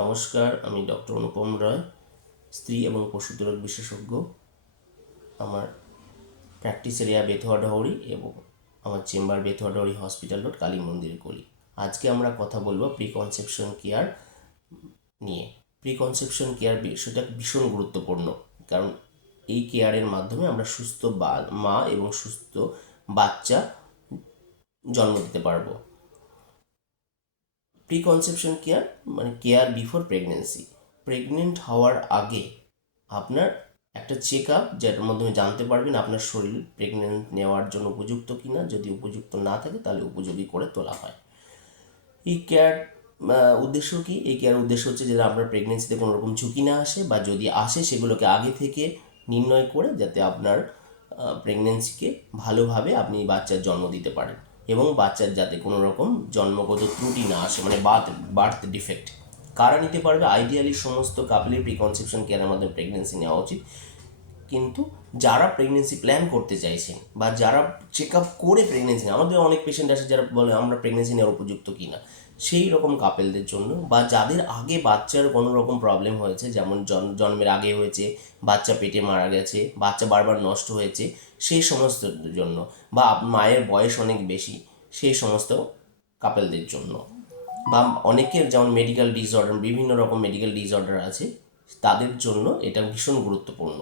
নমস্কার, আমি ডক্টর অনুপম রায়, স্ত্রী এবং পশুরোগ বিশেষজ্ঞ। আমার প্র্যাকটিস এরিয়া বেথুয়া ডহরি এবং আমার chamber Bethua Dahari hospital road, Kali মন্দির গলি। আজকে আমরা কথা বলবো প্রিকনসেপশন কেয়ার নিয়ে। প্রিকনসেপশন কেয়ার বিষয়টা ভীষণ গুরুত্বপূর্ণ, কারণ এই কেয়ারের মাধ্যমে আমরা সুস্থ মা এবং সুস্থ বাচ্চা জন্ম দিতে পারবো। প্রিকনসেপশন কেয়ার মানে কেয়ার বিফোর প্রেগনেন্সি। প্রেগনেন্ট হওয়ার আগে আপনার একটা চেক আপ, যেটার মাধ্যমে জানতে পারবেন আপনার শরীর প্রেগনেন্ট নেওয়ার জন্য উপযুক্ত কিনা। যদি উপযুক্ত না থাকে তাহলে উপযোগী করে তোলা হয়। এই কেয়ার উদ্দেশ্য কি? এই কেয়ার উদ্দেশ্য হচ্ছে যাতে আপনার প্রেগনেন্সিতে কোনো রকম ঝুঁকি না আসে, বা যদি আসে সেগুলোকে আগে থেকে নির্ণয় করে যাতে আপনার প্রেগনেন্সিকে ভালোভাবে আপনি বাচ্চার জন্ম দিতে পারেন, এবং বাচ্চার যাতে কোনো রকম জন্মগত ত্রুটি না আসে, মানে বার্থ ডিফেক্ট। কারা নিতে পারবে? আইডিয়ালি সমস্ত কাপলের প্রিকনসেপশন কেয়ারের মাধ্যমে প্রেগনেন্সি নেওয়া উচিত, কিন্তু যারা প্রেগনেন্সি প্ল্যান করতে চাইছেন বা যারা চেক আপ করে প্রেগনেন্সি, আমাদের অনেক পেশেন্ট আসে যারা বলে আমরা প্রেগনেন্সি নেওয়ার উপযুক্ত কিনা, সেই রকম কাপেলদের জন্য, বা যাদের আগে বাচ্চার কোনো রকম প্রবলেম হয়েছে, যেমন জন্মের আগে হয়েছে, বাচ্চা পেটে মারা গেছে, বাচ্চা বারবার নষ্ট হয়েছে, সেই সমস্ত জন্য, বা মায়ের বয়স অনেক বেশি, সেই সমস্ত কাপেলদের জন্য, বা অনেকের যেমন মেডিকেল ডিসঅর্ডার, বিভিন্ন রকম মেডিকেল ডিসঅর্ডার আছে, তাদের জন্য এটা ভীষণ গুরুত্বপূর্ণ।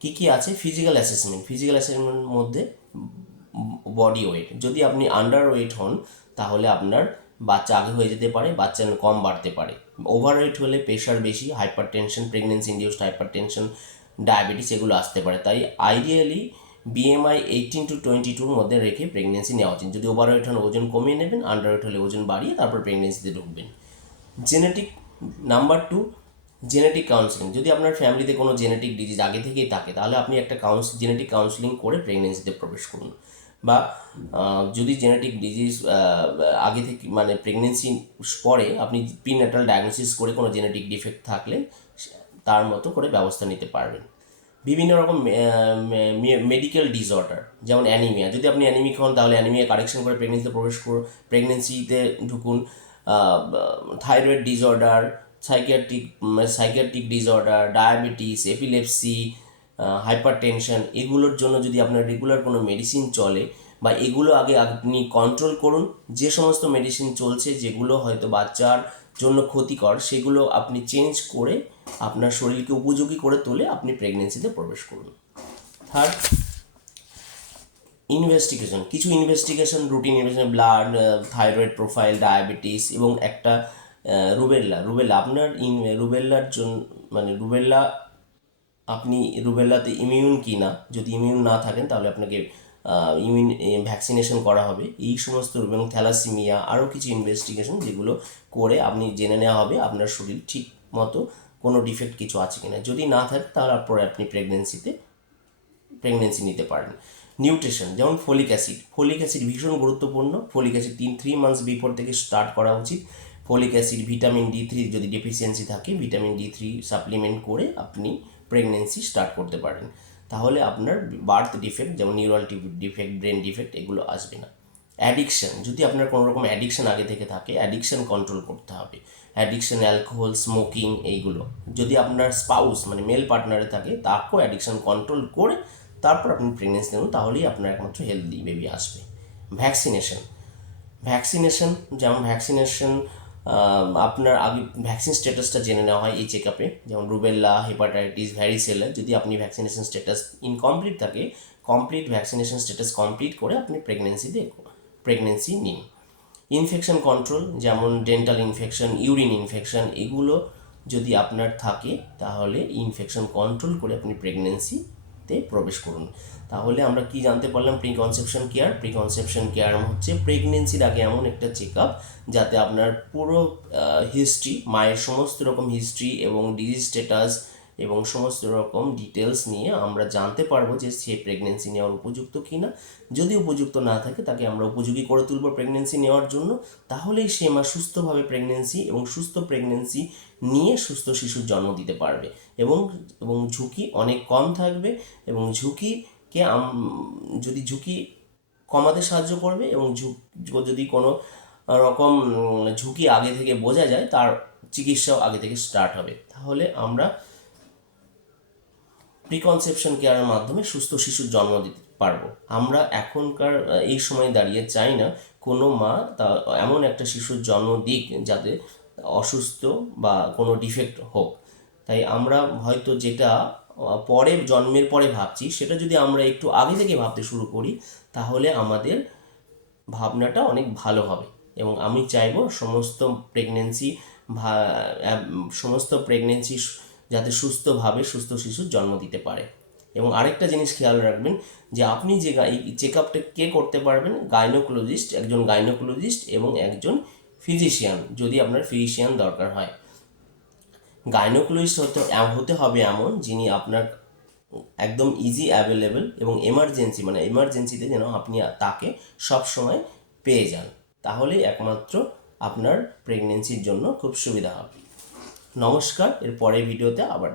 কী কী আছে? ফিজিক্যাল অ্যাসেসমেন্টের মধ্যে বডি ওয়েট। যদি আপনি আন্ডার ওয়েট হন তাহলে আপনার বাচ্চা আগে হয়ে যেতে পারে, বাচ্চা কম বাড়তে পারে। ওভার ওয়েট হলে প্রেশার বেশি, hyper tension, pregnancy induced hyper tension, diabetes, এগুলো আসতে পারে। তাই আইডিয়ালি BMI 18 to 22 মধ্যে রেখে প্রেগনেন্সি নেওয়া উচিত। যদি ওভার ওয়েট হন ওজন কমিয়ে নেবেন, আন্ডার ওয়েট হলে ওজন বাড়িয়ে তারপর প্রেগনেন্সিতে ঢুকবেন। Genetic, number 2, genetic counselling. যদি আপনার ফ্যামিলিতে কোনো জেনেটিক ডিজিজ আগে থেকেই থাকে তাহলে আপনি একটা জেনেটিক কাউন্সেলিং করে প্রেগনেন্সিতে প্রবেশ করুন। বা যদি জেনেটিক ডিজিজ আগে থেকে, মানে প্রেগনেন্সি পরে আপনি প্রিন্যাটাল ডায়াগনোসিস করে কোনো জেনেটিক ডিফেক্ট থাকলে তার মতো করে ব্যবস্থা নিতে পারবেন। বিভিন্ন রকম মেডিকেল ডিসঅর্ডার, যেমন অ্যানিমিয়া। যদি আপনি অ্যানিমিক হন তাহলে অ্যানিমিয়া কারেকশন করে প্রেগনেন্সিতে প্রবেশ করুন, প্রেগনেন্সিতে ঢুকুন। Thyroid disorder, psychiatric disorder, diabetes, epilepsy, hypertension, এগুলোর জন্য যদি আপনার রেগুলার কোনো মেডিসিন চলে, বা এগুলো আগে আপনি কন্ট্রোল করুন। যে সমস্ত মেডিসিন চলছে যেগুলো হয়তো বাচ্চার জন্য ক্ষতিকর, সেগুলো আপনি চেঞ্জ করে আপনার শরীরকে উপযোগী করে তোলে আপনি প্রেগনেন্সিতে প্রবেশ করুন। Third, investigation. কিছু investigation, routine investigation, blood, thyroid profile, diabetes, এবং একটা রুবেলা আপনার রুবেল্লার জন্য, মানে রুবেল্লা, আপনি রুবেলাতে ইমিউন কি না। যদি ইমিউন না থাকেন তাহলে আপনাকে ভ্যাকসিনেশন করা হবে। এই সমস্ত, এবং থ্যালাসিমিয়া, আরও কিছু ইনভেস্টিগেশন যেগুলো করে আপনি জেনে নেওয়া হবে আপনার শরীর ঠিক মতো কোনো ডিফেক্ট কিছু আছে কিনা। যদি না থাকে তাহলে আপনি প্রেগনেন্সি নিতে পারেন। নিউট্রিশন, যেমন ফলিক অ্যাসিড ভীষণ গুরুত্বপূর্ণ। ফলিক অ্যাসিড 3 months বিফোর থেকে স্টার্ট করা উচিত। ফলিক অ্যাসিড, ভিটামিন D3 যদি ডেফিসিয়েন্সি থাকে, ভিটামিন D3 সাপ্লিমেন্ট করে আপনি প্রেগনেন্সি স্টার্ট করতে পারেন। তাহলে আপনার বার্থ ডিফেক্ট, যেমন নিউরাল ডিফেক্ট, ব্রেন ডিফেক্ট, এগুলো আসবে না। অ্যাডিকশন, যদি আপনার কোনো রকম অ্যাডিকশন আগে থেকে থাকে, অ্যাডিকশন কন্ট্রোল করতে হবে। অ্যাডিকশন, অ্যালকোহল, স্মোকিং, এইগুলো। যদি আপনার স্পাউস মানে মেল পার্টনারে থাকে, তাকেও অ্যাডিকশন কন্ট্রোল করে তারপর আপনি প্রেগনেন্সি নেবেন, তাহলেই আপনার একমাত্র হেলদি বেবি আসবে। ভ্যাকসিনেশন, যেমন ভ্যাকসিনেশন আপনার আগে ভ্যাকসিন স্ট্যাটাসটা জেনে নেওয়া হয় এই চেক আপে। যেমন রুবেল্লা, হেপাটাইটিস, ভ্যারিসেলা, যদি আপনি ভ্যাকসিনেশন স্ট্যাটাস ইনকমপ্লিট থাকে, কমপ্লিট ভ্যাকসিনেশন স্ট্যাটাস কমপ্লিট করে আপনি প্রেগনেন্সি নিন। ইনফেকশন কন্ট্রোল, যেমন ডেন্টাল ইনফেকশন, ইউরিন ইনফেকশন, এগুলো যদি আপনার থাকে তাহলে ইনফেকশন কন্ট্রোল করে আপনি প্রেগনেন্সিতে প্রবেশ করুন। তাহলে আমরা কি জানতে পারলাম? প্রিকনসেপশন কেয়ার হচ্ছে প্রেগনেন্সির আগে এমন একটা চেক আপ যাতে আপনার পুরো হিস্ট্রি, মায়ের সমস্ত রকম হিস্ট্রি এবং ডিজিজ স্ট্যাটাস এবং সমস্ত রকম ডিটেলস নিয়ে আমরা জানতে পারবো যে সে প্রেগনেন্সি নেওয়ার উপযুক্ত কি না। যদি উপযুক্ত না থাকে তাকে আমরা উপযোগী করে তুলব প্রেগনেন্সি নেওয়ার জন্য। তাহলেই সে মা সুস্থভাবে প্রেগনেন্সি এবং সুস্থ প্রেগনেন্সি নিয়ে সুস্থ শিশুর জন্ম দিতে পারবে, এবং এবং ঝুঁকি অনেক কম থাকবে, এবং যদি ঝুঁকি কমাতে সাহায্য করবে, এবং যদি কোনো রকম ঝুঁকি আগে থেকে বোঝা যায় চিকিৎসাও আগে থেকে স্টার্ট হবে। তাহলে আমরা প্রিকনসেপশন কেয়ারের মাধ্যমে সুস্থ শিশুর জন্ম দিতে পারবো। আমরা এখনকার এই সময় দাঁড়িয়ে চাই না কোনো মা তা এমন একটা শিশুর জন্ম দিক যাতে অসুস্থ বা কোনো ডিফেক্ট হোক। তাই আমরা হয়তো যেটা পরে জন্মের পরে ভাবছি, সেটা যদি আমরা একটু আগে থেকে ভাবতে শুরু করি, তাহলে আমাদের ভাবনাটা অনেক ভালো হবে। এবং আমি চাইবো সমস্ত প্রেগনেন্সি যাতে সুস্থভাবে সুস্থ শিশুর জন্ম দিতে পারে। এবং আরেকটা জিনিস খেয়াল রাখবেন যে আপনি যে চেক আপটা কে করতে পারবেন, একজন গাইনোকোলজিস্ট এবং একজন ফিজিশিয়ান, যদি আপনার ফিজিশিয়ান দরকার হয়। গাইনোকোলজিস্ট হতে হবে এমন যিনি আপনার একদম ইজি অ্যাভেলেবেল এবং এমার্জেন্সিতে যেন আপনি তাকে সব সময় পেয়ে যান, তাহলেই একমাত্র আপনার প্রেগনেন্সির জন্য খুব সুবিধা হবে। নমস্কার, এর পরের ভিডিওতে আবার